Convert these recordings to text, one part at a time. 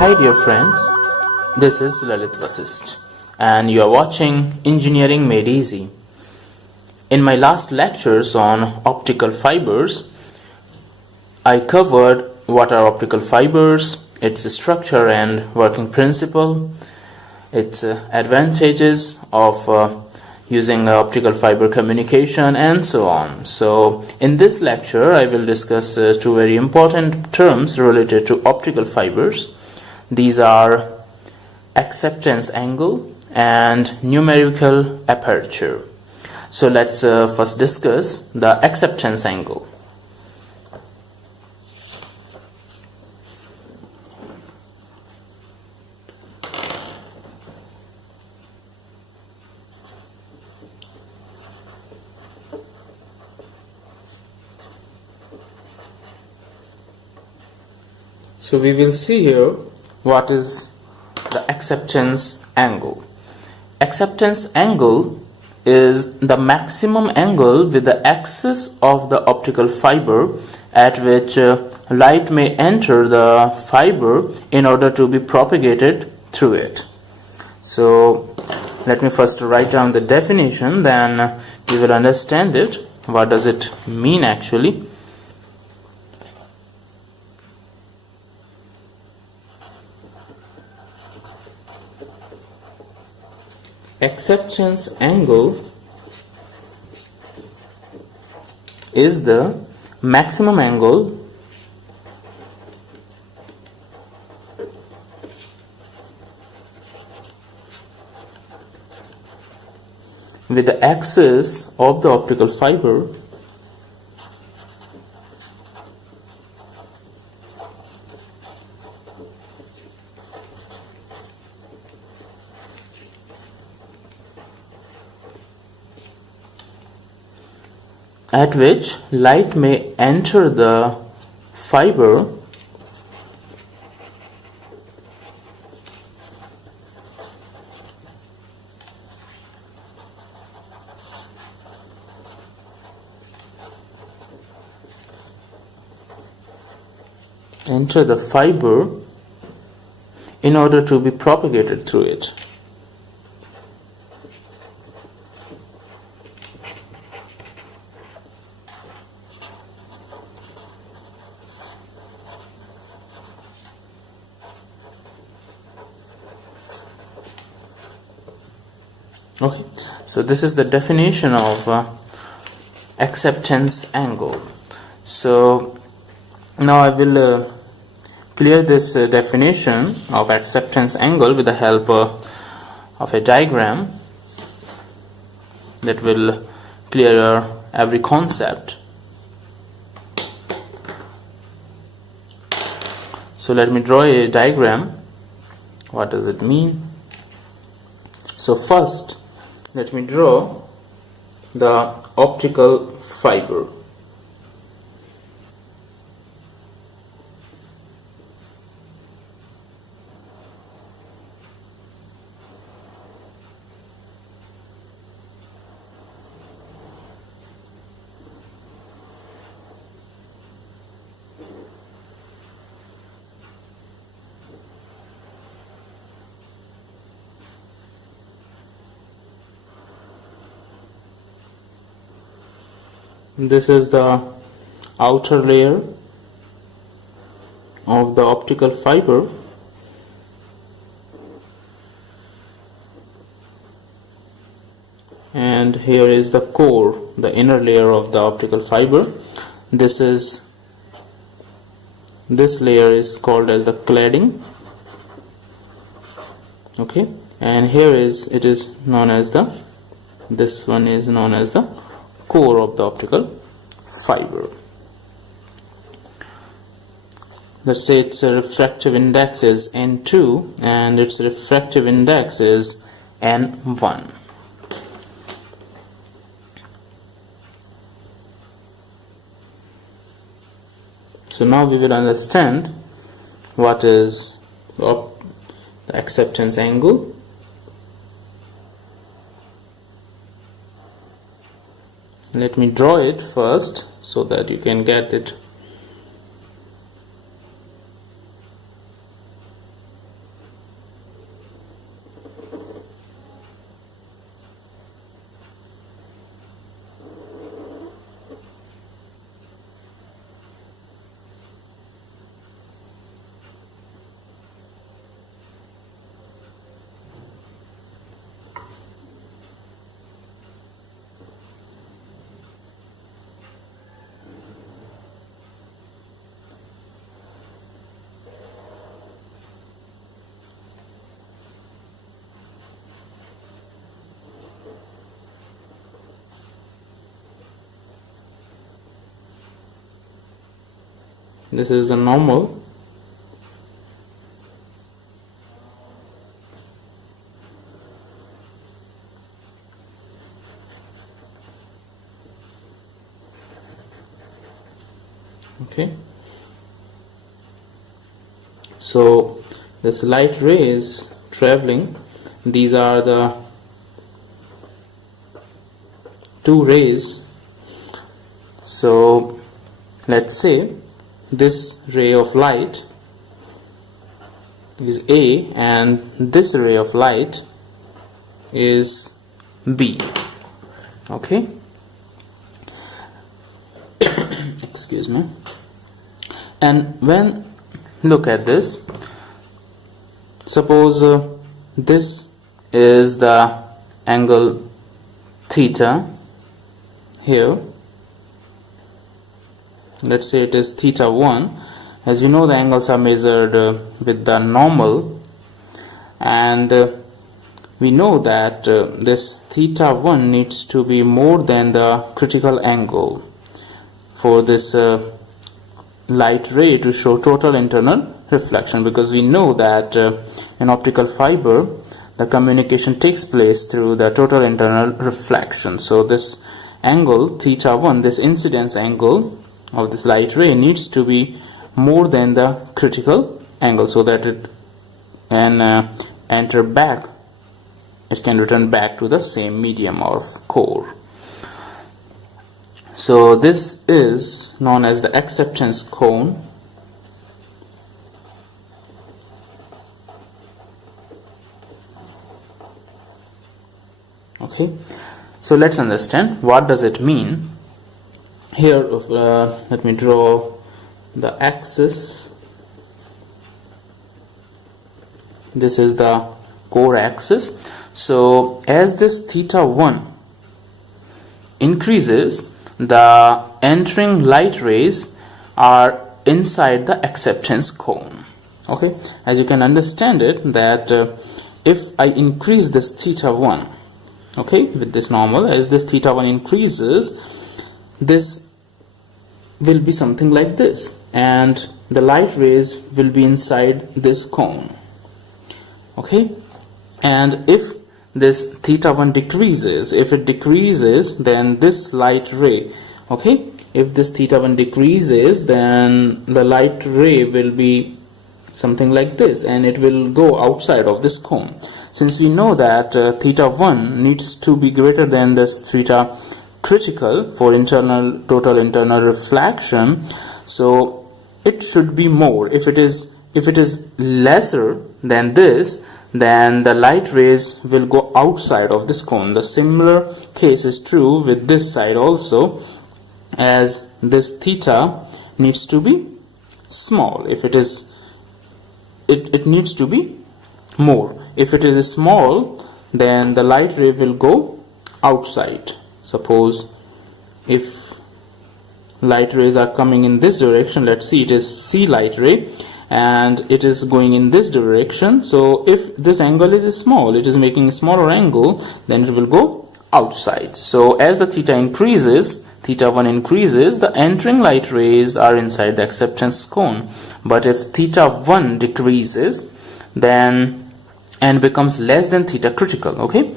Hi dear friends, this is Lalit Vasist and you are watching Engineering Made Easy. In my last lectures on optical fibers, I covered what are optical fibers, its structure and working principle, its advantages of using optical fiber communication and so on. So in this lecture I will discuss two very important terms related to optical fibers. These are acceptance angle and numerical aperture. So let's first discuss the acceptance angle. So we will see here what is the acceptance angle. Acceptance angle is the maximum angle with the axis of the optical fiber at which light may enter the fiber in order to be propagated through it. So let me first write down the definition, then we will understand it. What does it mean actually? Acceptance angle is the maximum angle with the axis of the optical fiber at which light may enter the fiber in order to be propagated through it. Okay, so this is the definition of acceptance angle. So now I will clear this definition of acceptance angle with the help of a diagram that will clear every concept. So let me draw a diagram. What does it mean? So first, let me draw the optical fiber. This is the outer layer of the optical fiber, and here is the core, the inner layer of the optical fiber. This layer is called as the cladding. Okay, and here it is known as this one is known as the core of the optical fiber. Let's say its refractive index is N2 and its refractive index is N1. So now we will understand what is the acceptance angle. Let me draw it first so that you can get it. This is a normal. Okay, so this light ray is traveling. These are the two rays. So let's say this ray of light is A and this ray of light is B. Okay, excuse me. And when look at this, suppose this is the angle theta here. Let's say it is theta 1. As you know, the angles are measured with the normal, and we know that this theta 1 needs to be more than the critical angle for this light ray to show total internal reflection, because we know that in optical fiber the communication takes place through the total internal reflection. So this angle theta 1, this incidence angle of this light ray, needs to be more than the critical angle so that it can enter back, it can return back to the same medium or core. So this is known as the acceptance cone. Okay, so let's understand what does it mean. Here let me draw the axis. This is the core axis. So as this theta 1 increases, the entering light rays are inside the acceptance cone. Okay, as you can understand it, that if I increase this theta 1, okay, with this normal, as this theta 1 increases, this will be something like this, and the light rays will be inside this cone. Okay, and if this theta 1 decreases, if it decreases, then this light ray, okay, if this theta 1 decreases, then the light ray will be something like this, and it will go outside of this cone. Since we know that theta 1 needs to be greater than this theta critical for total internal reflection, so it should be more. If it is lesser than this, then the light rays will go outside of this cone. The similar case is true with this side also, as this theta needs to be small. If it is, it needs to be more. If it is small, then the light ray will go outside. Suppose if light rays are coming in this direction, let's see, it is C light ray and it is going in this direction. So if this angle is small, it is making a smaller angle, then it will go outside. So as the theta increases, theta 1 increases, the entering light rays are inside the acceptance cone. But if theta 1 decreases, then and becomes less than theta critical, okay,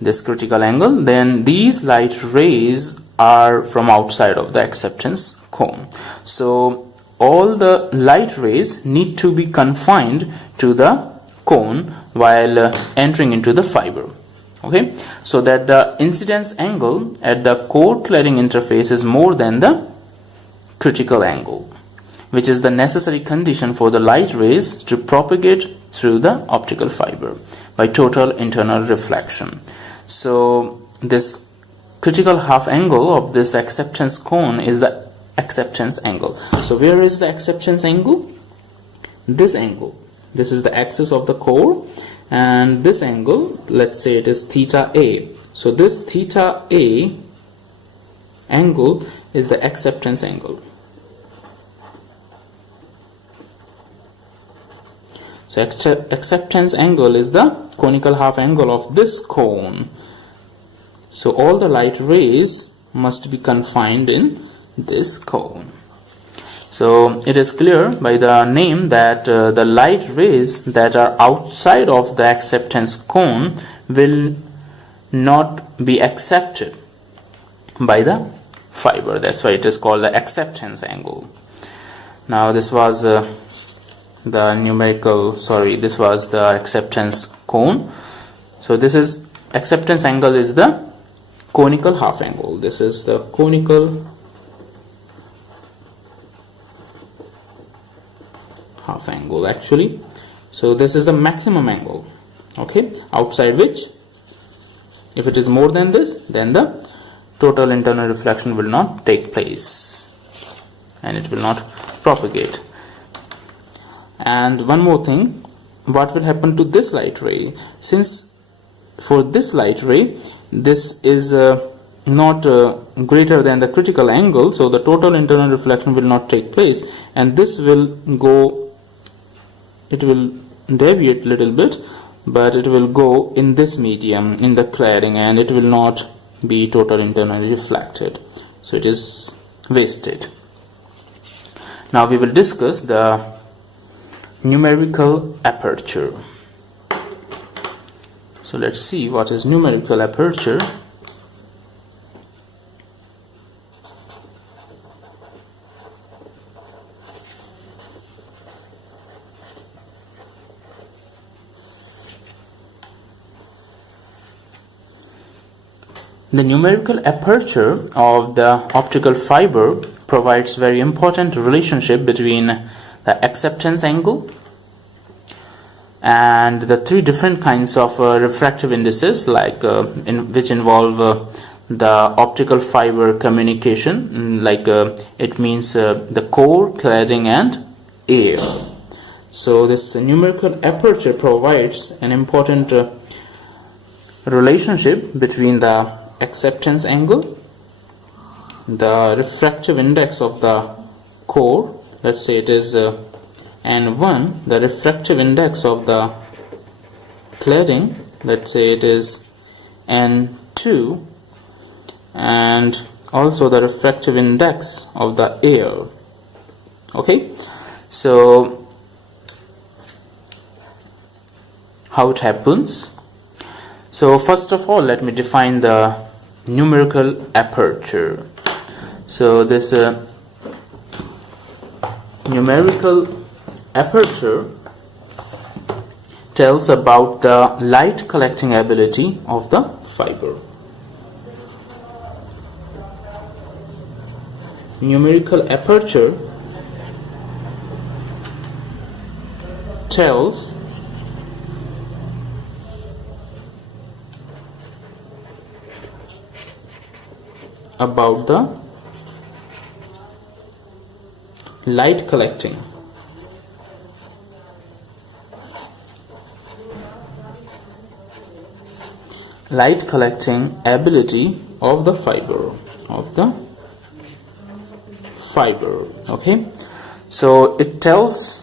this critical angle, then these light rays are from outside of the acceptance cone. So all the light rays need to be confined to the cone while entering into the fiber. Okay, so that the incidence angle at the core cladding interface is more than the critical angle, which is the necessary condition for the light rays to propagate through the optical fiber by total internal reflection. So this critical half angle of this acceptance cone is the acceptance angle. So where is the acceptance angle? This angle. This is the axis of the core, and this angle, let's say it is theta A. So this theta A angle is the acceptance angle. So acceptance angle is the conical half angle of this cone. So all the light rays must be confined in this cone. So it is clear by the name that the light rays that are outside of the acceptance cone will not be accepted by the fiber. That's why it is called the acceptance angle. Now this was this was the acceptance cone. So this is acceptance angle is the conical half angle. This is the conical half angle actually. So this is the maximum angle, okay, outside which, if it is more than this, then the total internal reflection will not take place and it will not propagate. And one more thing, what will happen to this light ray? Since for this light ray, this is not greater than the critical angle, so the total internal reflection will not take place, and this will go, it will deviate little bit, but it will go in this medium, in the cladding, and it will not be total internally reflected, so it is wasted. Now we will discuss the numerical aperture. So let's see what is numerical aperture. The numerical aperture of the optical fiber provides very important relationship between the acceptance angle and the three different kinds of refractive indices, like which involve the optical fiber communication, like it means the core, cladding, and air. So this numerical aperture provides an important relationship between the acceptance angle, the refractive index of the core, let's say it is N1, the refractive index of the cladding, let's say it is N2, and also the refractive index of the air. Okay, so how it happens? So first of all, let me define the numerical aperture. So this numerical aperture tells about the light collecting ability of the fiber. Numerical aperture tells about the light collecting ability of the fiber, okay. So it tells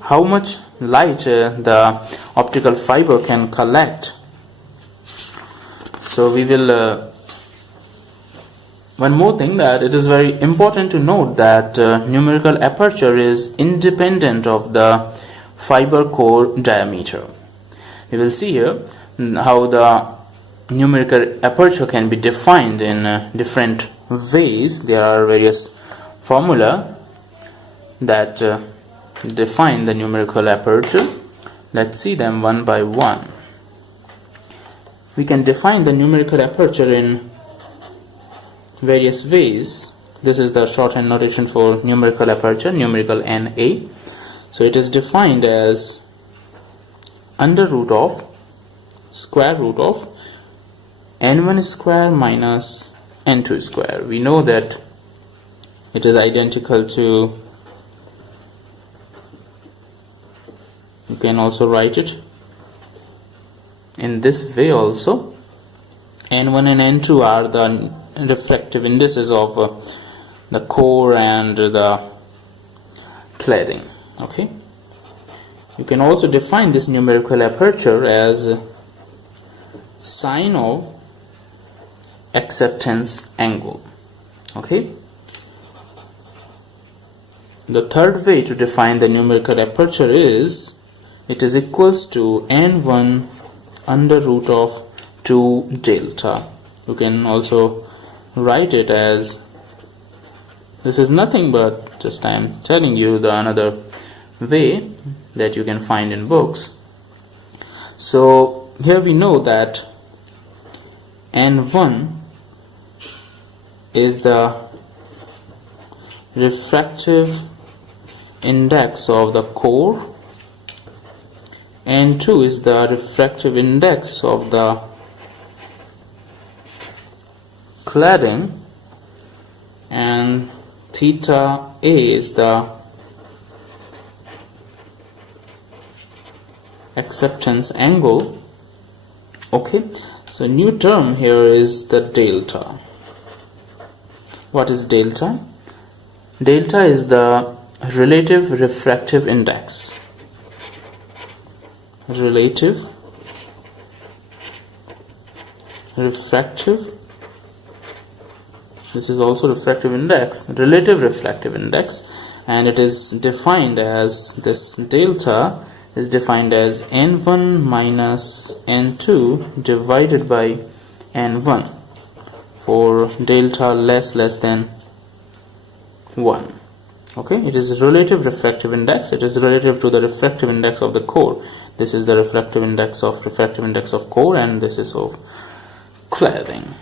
how much light the optical fiber can collect. So we will one more thing, that it is very important to note that numerical aperture is independent of the fiber core diameter. We will see here how the numerical aperture can be defined in different ways. There are various formula that define the numerical aperture. Let's see them one by one. We can define the numerical aperture in various ways. This is the shorthand notation for numerical aperture, numerical NA. So it is defined as under root of square root of n1 square minus n2 square. We know that it is identical to, you can also write it in this way also. N1 and N2 are the refractive indices of the core and the cladding. Okay, you can also define this numerical aperture as sine of acceptance angle. Okay, The third way to define the numerical aperture is it is equals to n1 under root of 2 delta. You can also write it as, this is nothing but just I am telling you the another way that you can find in books. So here we know that n1 is the refractive index of the core, n2 is the refractive index of the cladding, and theta A is the acceptance angle. Okay, so new term here is the delta. What is delta? Delta is the relative refractive index. Relative refractive, this is also refractive index, relative refractive index, and it is defined as, this delta is defined as n1 minus n2 divided by n1 for delta less than 1. Okay, it is relative refractive index. It is relative to the refractive index of the core. This is the refractive index of core, and this is of cladding.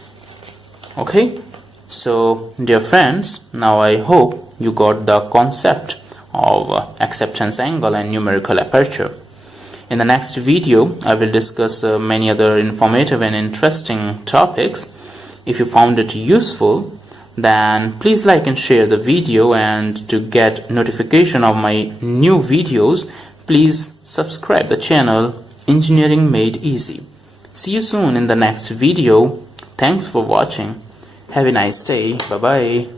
Okay, so dear friends, now I hope you got the concept of acceptance angle and numerical aperture. In the next video, I will discuss many other informative and interesting topics. If you found it useful, then please like and share the video, and to get notification of my new videos, please subscribe the channel Engineering Made Easy. See you soon in the next video. Thanks for watching. Have a nice day. Bye bye.